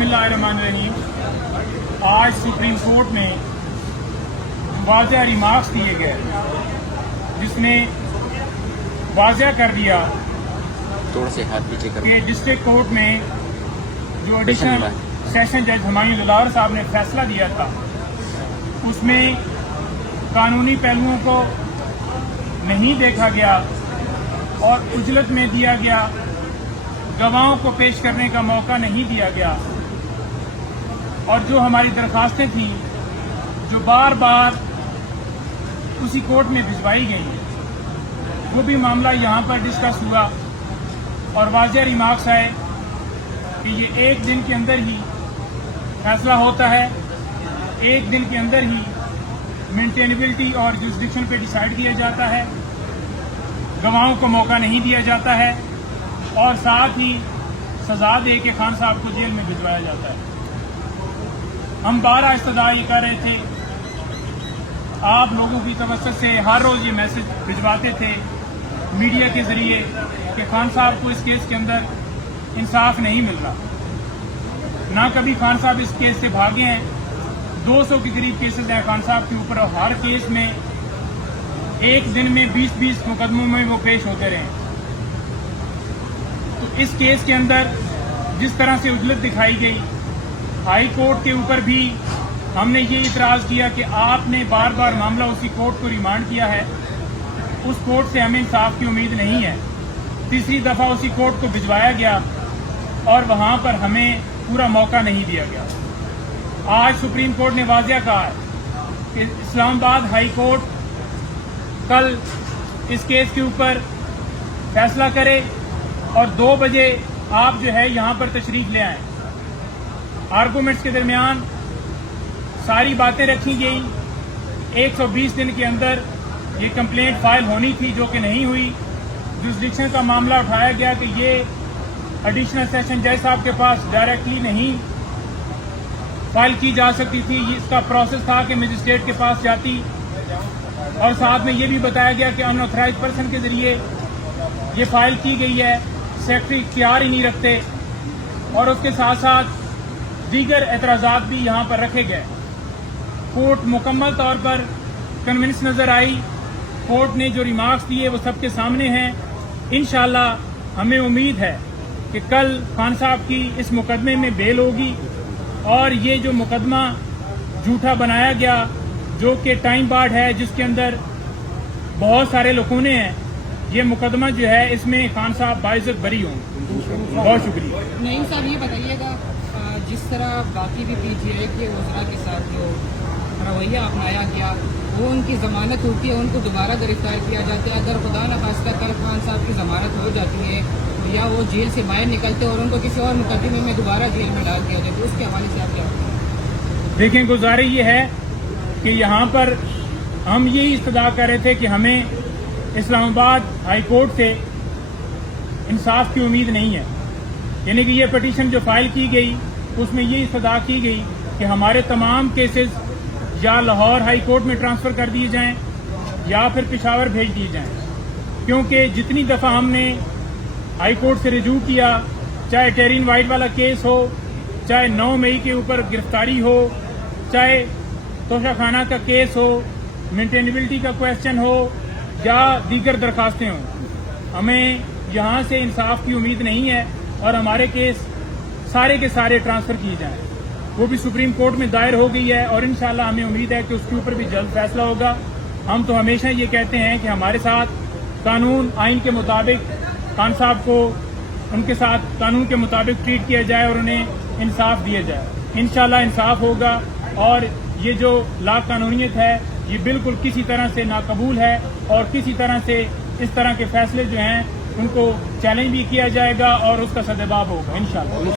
बिस्मिल्लाहिर्रहमानिर्रहीम। आज supreme court में वाज़ेह रिमार्क्स दिए गए जिसने वाज़ेह कर दिया थोड़ा से हाथ पीछे करो। कि डिस्ट्रिक्ट कोर्ट में जो एडिशनल सेशन जज हुमायूं ललावर साहब ने फैसला दिया था उसमें कानूनी पहलुओं को नहीं देखा गया और उजलत में दिया गया, गवाहों को पेश करने का मौका नहीं दिया गया और जो हमारी दरखास्तें थीं जो बार बार उसी कोर्ट में भिजवाई गई वो भी मामला यहाँ पर डिस्कस हुआ और वाज़ेह रिमार्क्स है कि ये एक दिन के अंदर ही फैसला होता है, एक दिन के अंदर ही मेंटेनेबिलिटी और जुरिसडिक्शन पे डिसाइड किया जाता है, गवाहों को मौका नहीं दिया जाता है और साथ ही सजा दे के खान साहब को जेल में भिजवाया जाता है। हम 12 इस्तदा ये कर रहे थे, आप लोगों की तवज्जो से हर रोज ये मैसेज भिजवाते थे मीडिया के जरिए कि खान साहब को इस केस के अंदर इंसाफ नहीं मिल रहा। ना कभी खान साहब इस केस से भागे हैं, 200 के करीब केसेस हैं खान साहब के ऊपर और हर केस में एक दिन में 20-20 मुकदमों में वो पेश होते रहे। तो इस केस के अंदर जिस तरह से उजलत दिखाई गई, हाई कोर्ट के ऊपर भी हमने ये इतराज किया कि आपने बार बार मामला उसी कोर्ट को रिमांड किया है, उस कोर्ट से हमें इंसाफ की उम्मीद नहीं है। तीसरी दफा उसी कोर्ट को भिजवाया गया और वहां पर हमें पूरा मौका नहीं दिया गया। आज सुप्रीम कोर्ट ने वाज़ेह कहा है कि इस्लामाबाद हाई कोर्ट कल इस केस के ऊपर फैसला करे और 2 बजे आप जो है यहां पर तशरीफ ले आए। आर्गूमेंट्स के दरमियान सारी बातें रखी गई, 120 दिन के अंदर ये कंप्लेंट फाइल होनी थी जो कि नहीं हुई। जुरिसडिक्शन का मामला उठाया गया कि ये एडिशनल सेशन जज साहब के पास डायरेक्टली नहीं फाइल की जा सकती थी, इसका प्रोसेस था कि मजिस्ट्रेट के पास जाती और साथ में ये भी बताया गया कि अनऑथराइज पर्सन के जरिए ये फाइल की गई है, सेक्रेटरी इख्तियार ही नहीं रखते और उसके साथ साथ दीगर एतराजात भी यहाँ पर रखे गए। कोर्ट मुकम्मल तौर पर कन्विंस नजर आई। कोर्ट ने जो रिमार्क्स दिए वो सबके सामने हैं। इंशाअल्लाह हमें उम्मीद है कि कल खान साहब की इस मुकदमे में बेल होगी और ये जो मुकदमा झूठा बनाया गया जो कि टाइम बार्ड है, जिसके अंदर बहुत सारे लकूने हैं, ये मुकदमा जो है इसमें खान साहब बाइज्जत बरी होंगे। बहुत शुक्रिया। नईम साहब ये बताइएगा, जिस तरह बाकी भी पीजीआई के वज़रा के साथ जो रवैया अपनाया गया वो उनकी जमानत होती है, उनको दोबारा गिरफ्तार किया जाता है। अगर खुदा न खास्ता कल खान साहब की जमानत हो जाती है तो या वो जेल से बाहर निकलते और उनको किसी और मुकदमे में दोबारा जेल में डाल दिया जाए, तो उसके हवाले से आप क्या देखें? गुजारिश ये है कि यहाँ पर हम यही इस्तदा कर रहे थे कि हमें इस्लामाबाद हाई कोर्ट से इंसाफ की उम्मीद नहीं है। यानी कि ये पिटीशन जो फाइल की गई उसमें ये इस्तदा की गई कि हमारे तमाम केसेस या लाहौर हाई कोर्ट में ट्रांसफर कर दिए जाएं या फिर पेशावर भेज दिए जाएं, क्योंकि जितनी दफा हमने हाई कोर्ट से रिजू किया, चाहे टेरिन वाइट वाला केस हो, चाहे 9 मई के ऊपर गिरफ्तारी हो, चाहे तोशाखाना का केस हो, मेंटेनेबिलिटी का क्वेश्चन हो या दीगर दरखास्तें हों, हमें यहाँ से इंसाफ की उम्मीद नहीं है और हमारे केस सारे के सारे ट्रांसफर किए जाएं। वो भी सुप्रीम कोर्ट में दायर हो गई है और इंशाल्लाह हमें उम्मीद है कि उसके ऊपर भी जल्द फैसला होगा। हम तो हमेशा ये कहते हैं कि हमारे साथ कानून आइन के मुताबिक खान साहब को उनके साथ कानून के मुताबिक ट्रीट किया जाए और उन्हें इंसाफ दिया जाए। इंशाल्लाह इंसाफ होगा और ये जो लाकानूनियत है ये बिल्कुल किसी तरह से नाकबूल है और किसी तरह से इस तरह के फैसले जो हैं उनको चैलेंज भी किया जाएगा और उसका सद्देबाब होगा इंशाल्लाह।